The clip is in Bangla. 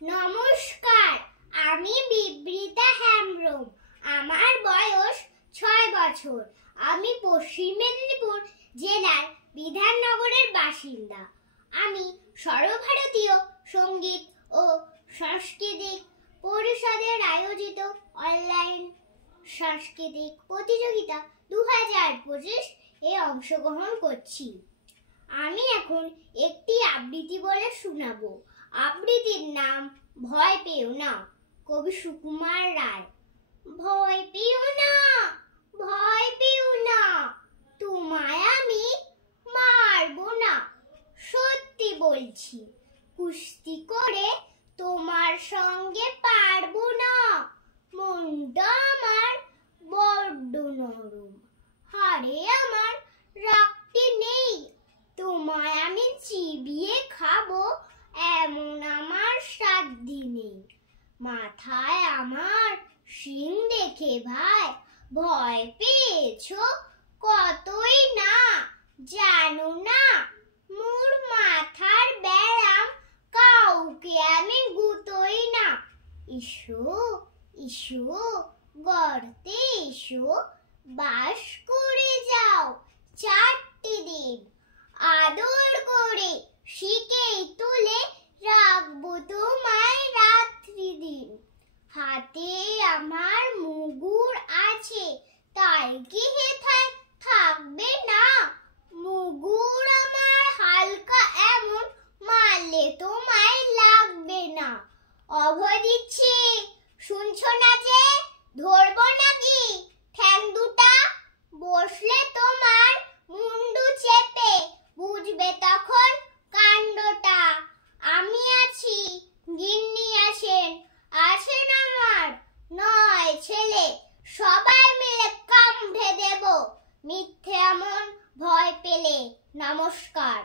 নমস্কার, আমি বিবৃতা হেমব্রম। আমার বয়স ৬ বছর। আমি পশ্চিম মেদিনীপুর জেলার বিধাননগরের বাসিন্দা। আমি সর্বভারতীয় সঙ্গীত ও সাংস্কৃতিক পরিষদের আয়োজিত অনলাইন সাংস্কৃতিক প্রতিযোগিতা ২০২৫ এ অংশগ্রহণ করছি। আমি এখন একটি আবৃত্তি বলে শোনাবো। আবৃত্তির নাম ভয় পেও না, কবি সুকুমার রায়। ভয় পেও না, ভয় পেও না, তোমায় আমি মারবো না, সত্যি বলছি। কুস্তি করে তোমার সঙ্গে পারবো না, মনটা আমার বড্ড নরম, হাড়ে আমার রক্তে নেই, তোমায় আমি চিবিয়ে খাবো এমন আমার সাধ্য নেই। মাথায় আমার শিং দেখে ভাই ভয় পেয়েছো কতই না, জানো না মোর মাথার ব্যারাম কাউকে আমি গুতোই না। ইসো ইসো গর্তে এসো, বাস করে যাও ৪টি দিন, আদর করে শিকেই তুলে রাখবো তোমায় রাত্রি দিন। হাতে আমার মুগুর আছে, তাই কি হেথায় থাকবে না, মুগুর আমার হালকা এমন, মারলে তোমায় লাগবে না। অভয় দিচ্ছি, শুনছো না যে, ধরবো নাকি ঠ্যাং দুটা, বসলে তোমার মুন্ডু চেপে বুঝবে তখন কাণ্ডটা। আমি আছি, গিন্নি আছেন, আছেন আমার ৯ ছেলে, সবাই মিলে কামড়ে দেব মিথ্যে এমন ভয় পেলে। নমস্কার।